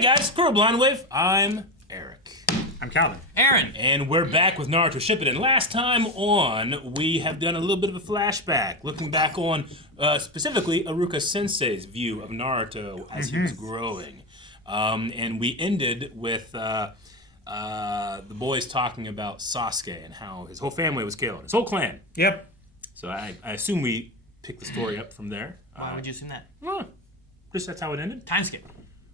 Hey guys, Squirrel Blonde Wave. I'm Eric. I'm Calvin. Aaron. And we're back with Naruto Shippuden. Last time on, we have done a little bit of a flashback, looking back on specifically Iruka Sensei's view of Naruto as he was growing. And we ended with the boys talking about Sasuke and how his whole family was killed, his whole clan. Yep. So I assume we picked the story up from there. Why would you assume that? Well, just that's how it ended. Time skip.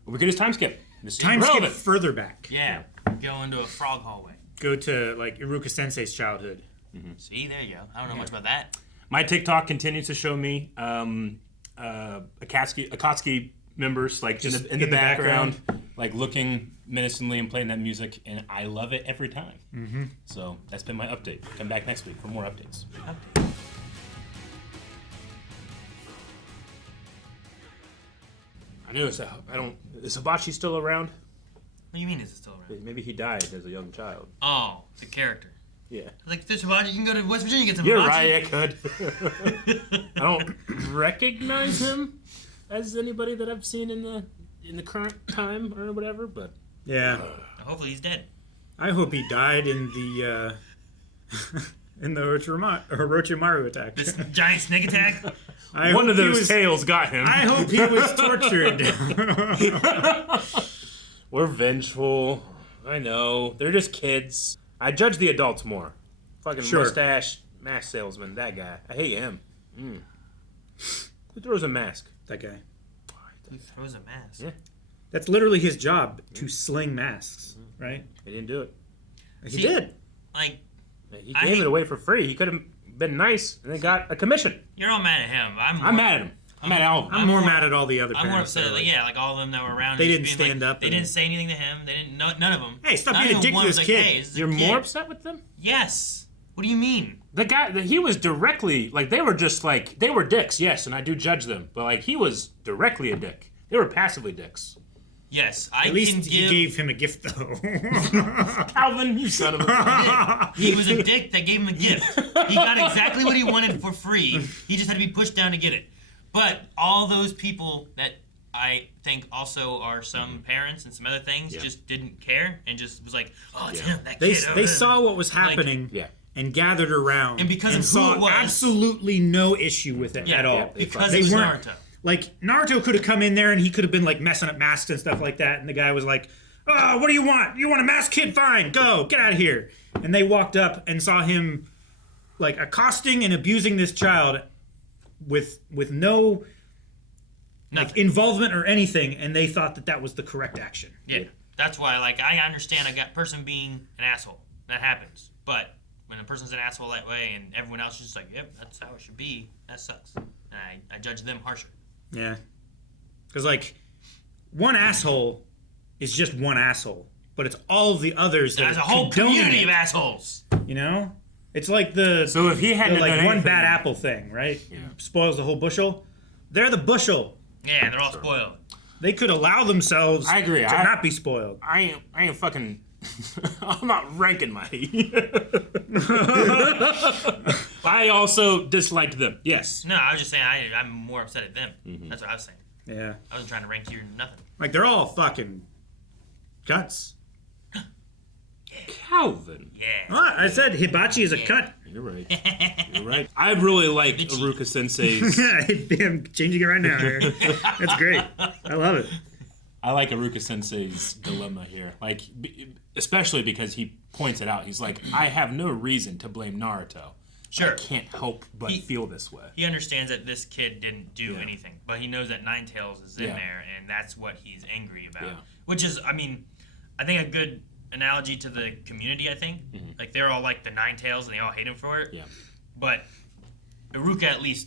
We could just time skip. Time skip further back. Yeah. Go into a frog hallway. Go to like Iruka Sensei's childhood. See, there you go. I don't know much about that. My TikTok continues to show me Akatsuki members like in the background, like looking menacingly and playing that music, and I love it every time. So that's been my update. Come back next week for more updates. I know. Is Hibachi still around? What do you mean is it still around? Maybe he died as a young child. Oh, the character. Yeah. Like, Fish Hibachi, you can go to West Virginia and get some You're hibachi. right, I could. I don't recognize him as anybody that I've seen in the current time or whatever, but Yeah. Hopefully he's dead. I hope he died in the in the Orochimaru attack. This giant snake attack. one of those tails got him. I hope he was tortured. We're vengeful. I know. They're just kids. I judge the adults more. Fucking mustache mask salesman, that guy. I hate him. Who throws a mask? That guy. Who throws a mask? Yeah. That's literally his job, to sling masks, right? He didn't do it. He did. Like, He gave it away for free. He could have been nice and then got a commission. you're all mad at him. I'm mad at him. I'm mad at all of them. I'm more mad at all the other I'm parents. more upset. Like all of them that were around. They just didn't being stand like, up They and- didn't say anything to him. They didn't. None of them. Hey, stop Not being a even dick one to was this like, kid. Hey, this is a You're kid. more upset with them? Yes. What do you mean? The guy, he was directly, like, they were just, like, they were dicks, yes, and I do judge them. But, like, he was directly a dick. They were passively dicks. Yes, I At least can he give. gave him a gift, though. Calvin, you son of a... He was a dick that gave him a gift. He got exactly what he wanted for free. He just had to be pushed down to get it. But all those people that I think also are some parents and some other things just didn't care and just was like, oh, it's him, that kid. They saw what was happening and gathered around And because of who saw it was- absolutely no issue with it at all. Yeah, because They it was weren't- Naruto. Like, Naruto could have come in there and he could have been, like, messing up masks and stuff like that. And the guy was like, oh, what do you want? You want a mask, kid? Fine, go, get out of here. And they walked up and saw him, like, accosting and abusing this child with no, like, Nothing. involvement or anything. And they thought that that was the correct action. Yeah. That's why, like, I understand a person being an asshole. That happens. But when a person's an asshole that way and everyone else is just like, yep, that's how it should be, that sucks. And I judge them harsher. Yeah. Because, like, one asshole is just one asshole. But it's all of the others that There's a are whole condoning community it, of assholes. you know? It's like the So if he hadn't like done one anything- bad apple thing, right? Spoils the whole bushel. They're the bushel. Yeah, they're all spoiled. They could allow themselves I agree. to not be spoiled. I ain't fucking... I'm not ranking my hate. I also disliked them, yes. No, I was just saying I'm more upset at them. That's what I was saying. Yeah. I wasn't trying to rank you or nothing. Like, they're all fucking guts. Calvin. Yeah. Well, I said Hibachi is a cut. You're right. You're right. I really like Iruka Sensei's... I'm changing it right now. Here. That's great. I love it. I like Iruka Sensei's dilemma here. Like, especially because he points it out. He's like, I have no reason to blame Naruto. Sure. I can't help but feel this way. He understands that this kid didn't do anything, but he knows that Ninetales is in there, and that's what he's angry about. Yeah. Which is, I mean, I think a good analogy to the community, I think. Like, they're all like the Ninetales, and they all hate him for it. Yeah. But Iruka at least,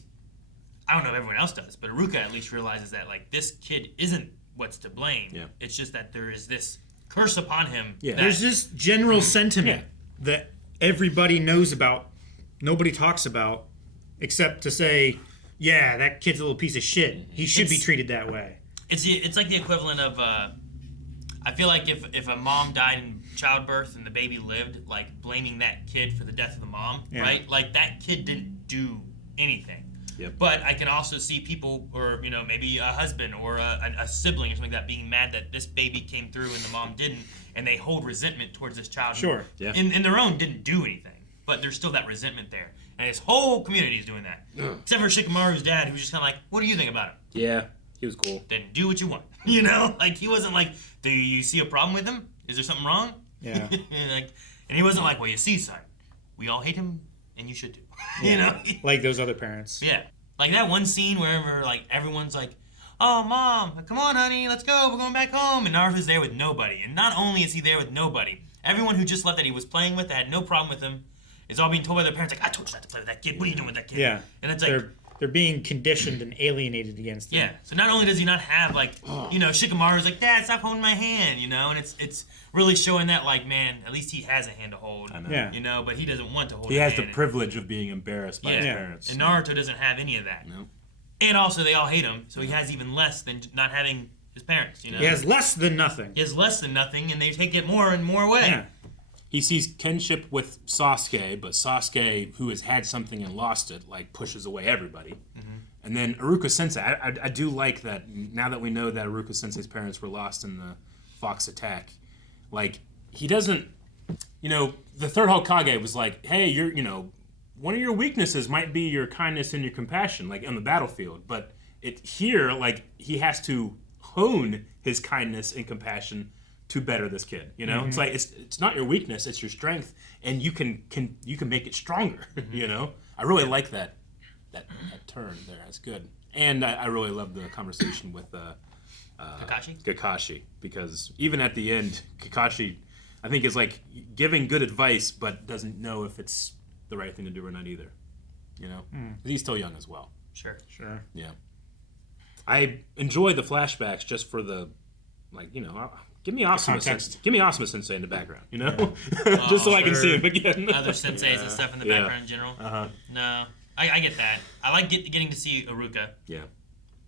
I don't know if everyone else does, but Iruka at least realizes that, like, this kid isn't what's to blame. Yeah. It's just that there is this curse upon him. Yeah. that- There's this general sentiment that everybody knows about, nobody talks about, except to say, yeah, that kid's a little piece of shit. He should be treated that way. It's like the equivalent of I feel like if a mom died in childbirth and the baby lived, like blaming that kid for the death of the mom, right? Like that kid didn't do anything. Yep. But I can also see people, or maybe a husband or a sibling or something like that, being mad that this baby came through and the mom didn't, and they hold resentment towards this child. Sure. Who, in their own, didn't do anything, but there's still that resentment there, and his whole community is doing that, except for Shikamaru's dad, who's just kind of like, "What do you think about him?" Yeah, he was cool. Then do what you want. Like he wasn't like, "Do you see a problem with him? Is there something wrong?" Yeah. And he wasn't like, "Well, you see, son, we all hate him, and you should too." Like those other parents. Yeah. Like that one scene wherever like everyone's like, "Oh, mom, come on, honey, let's go. We're going back home." And Naruto's there with nobody. And not only is he there with nobody, everyone who just left that he was playing with, that had no problem with him, is all being told by their parents like, "I told you not to play with that kid. What are you doing with that kid?" Yeah. And it's like, they're being conditioned and alienated against them. yeah. So not only does he not have like, Shikamaru's like, "Dad, stop holding my hand," and it's really showing that like, man, at least he has a hand to hold. I know. Yeah. But he doesn't want to hold. He has the hand. privilege of being embarrassed by his Yeah. parents. And Naruto doesn't have any of that. No. And also, they all hate him, so he has even less than not having his parents. He has less than nothing. He has less than nothing, and they take it more and more away. Yeah. He sees kinship with Sasuke, but Sasuke, who has had something and lost it, like pushes away everybody. And then Iruka Sensei, I do like that. Now that we know that Iruka Sensei's parents were lost in the Fox attack, like he doesn't, the third Hokage was like, "Hey, you're, one of your weaknesses might be your kindness and your compassion, like on the battlefield. But here, like he has to hone his kindness and compassion to better this kid. It's like it's not your weakness, it's your strength, and you can make it stronger. I really like that turn there. That's good, and I really love the conversation with Kakashi, because even at the end, Kakashi, I think, is like giving good advice, but doesn't know if it's the right thing to do or not either. He's still young as well. Sure. Yeah, I enjoy the flashbacks just for the, give me Asuma Sensei in the background, just so I can see him again. Other senseis and stuff in the background in general. No, I get that. I like getting to see Iruka. Yeah.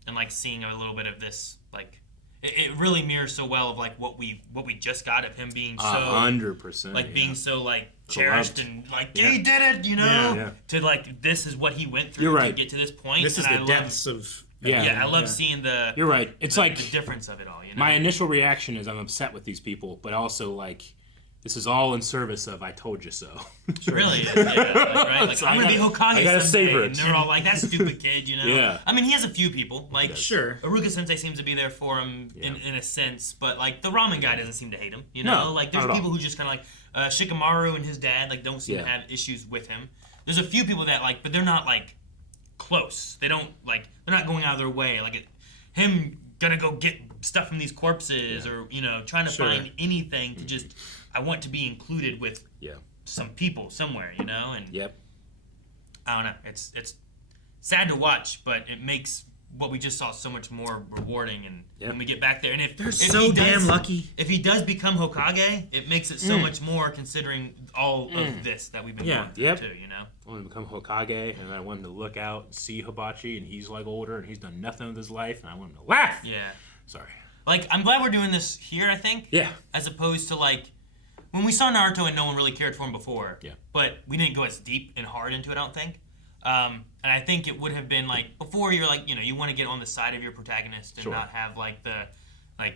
And like seeing a little bit of this, like it really mirrors so well of like what we just got of him being so 100%, like being so like cherished and like he did it, to like this is what he went through to get to this point. This is the depths of. I love seeing the. You're right. It's like the difference of it all. My initial reaction is I'm upset with these people, but also like this is all in service of I told you so. Really? Right? Like, I'm gonna be Hokage. I gotta savor it. And they're all like, "That stupid kid," Yeah. I mean, he has a few people. Like, sure, Iruka Sensei seems to be there for him in a sense, but like the ramen guy doesn't seem to hate him. No, like there's people who just kind of like Shikamaru and his dad like don't seem to have issues with him. There's a few people that like, but they're not like close. They don't like. They're not going out of their way. Like him gonna go get stuff from these corpses or trying to find anything to just. I want to be included with some people somewhere, and I don't know. It's sad to watch, but it makes what we just saw so much more rewarding. And when we get back there, and if so damn lucky. If he does become Hokage, it makes it so much more considering all of this that we've been going through too. I want to become Hokage, and I want him to look out and see Hibachi, and he's like older, and he's done nothing with his life, and I want him to laugh. Yeah. Sorry. Like I'm glad we're doing this here. I think. Yeah. As opposed to like. When we saw Naruto and no one really cared for him before, but we didn't go as deep and hard into it, I don't think. And I think it would have been like, before you're like, you want to get on the side of your protagonist and not have like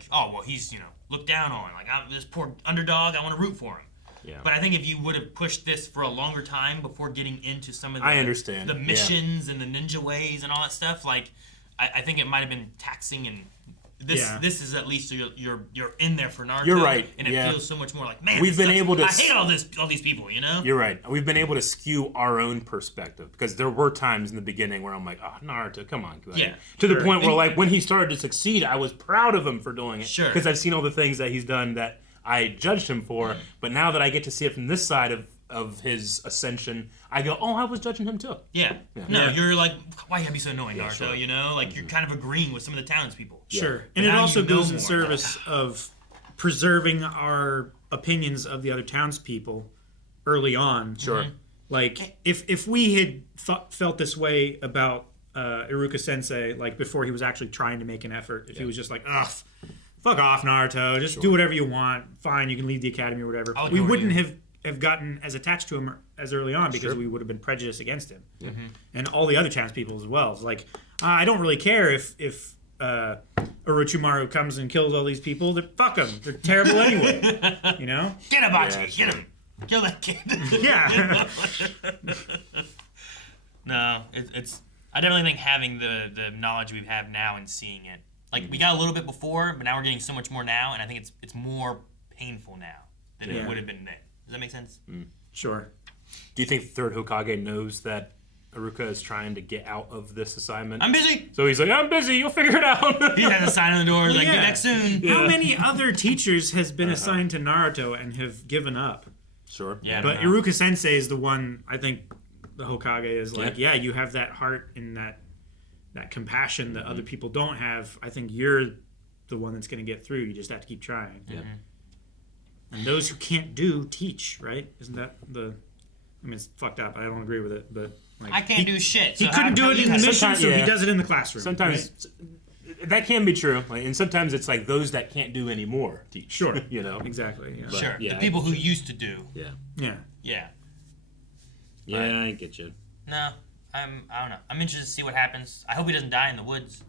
oh, well, he's, looked down on. Like, this poor underdog, I want to root for him. Yeah. But I think if you would have pushed this for a longer time before getting into some of the the missions and the ninja ways and all that stuff, like, I think it might have been taxing and... This is at least you're in there for Naruto. You're right. And it feels so much more like, man, we've been able to. I hate all these people, You're right. We've been able to skew our own perspective because there were times in the beginning where I'm like, oh, Naruto, come on, buddy. To the point where like when he started to succeed, I was proud of him for doing it. Sure. Because I've seen all the things that he's done that I judged him for, but now that I get to see it from this side of his ascension, I go, oh, I was judging him too. No, you're like, why you gotta be so annoying, Naruto? Sure. Like you're kind of agreeing with some of the townspeople. Sure, and it also goes in service of preserving our opinions of the other townspeople early on. Sure. Like if we had felt this way about Iruka Sensei, like before he was actually trying to make an effort, if he was just like, ugh, fuck off, Naruto, just do whatever you want, fine, you can leave the academy or whatever, we wouldn't have have gotten as attached to him as early on because we would have been prejudiced against him, and all the other townspeople as well. It's like I don't really care if Orochimaru comes and kills all these people. Fuck them. They're terrible anyway. You know? Get Hibachi. Get him. Kill that kid. Yeah. No, it's. I definitely think having the knowledge we have now and seeing it, like we got a little bit before, but now we're getting so much more now, and I think it's more painful now than it would have been then. Does that make sense? Sure. Do you think the third Hokage knows that Iruka is trying to get out of this assignment? I'm busy. So he's like, I'm busy. You'll figure it out. He has a sign on the door like, "Be back soon." How many other teachers has been assigned to Naruto and have given up? Sure. Yeah. But Iruka Sensei is the one, I think the Hokage is like, yeah, you have that heart and that compassion that other people don't have. I think you're the one that's going to get through. You just have to keep trying. Yeah. And those who can't do, teach, right? Isn't that the... I mean, it's fucked up. I don't agree with it, but... Like, I can't do shit. So he couldn't do it in the mission, so he does it in the classroom. Sometimes that can be true, and sometimes it's like those that can't do anymore teach. Sure. You know? Exactly. Yeah. Sure. Yeah, The people who used to do. Yeah. Yeah. Yeah. Yeah, I get you. No, I don't know. I'm interested to see what happens. I hope he doesn't die in the woods.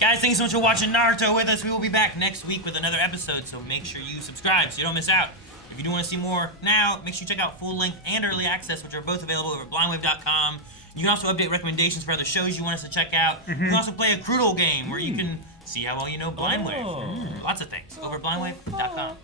Guys, thanks so much for watching Naruto with us. We will be back next week with another episode, so make sure you subscribe so you don't miss out. If you do want to see more now, make sure you check out full length and early access, which are both available over at blindwave.com. You can also update recommendations for other shows you want us to check out. You can also play a Cruddle game where you can see how well you know Blindwave. Lots of things over at blindwave.com.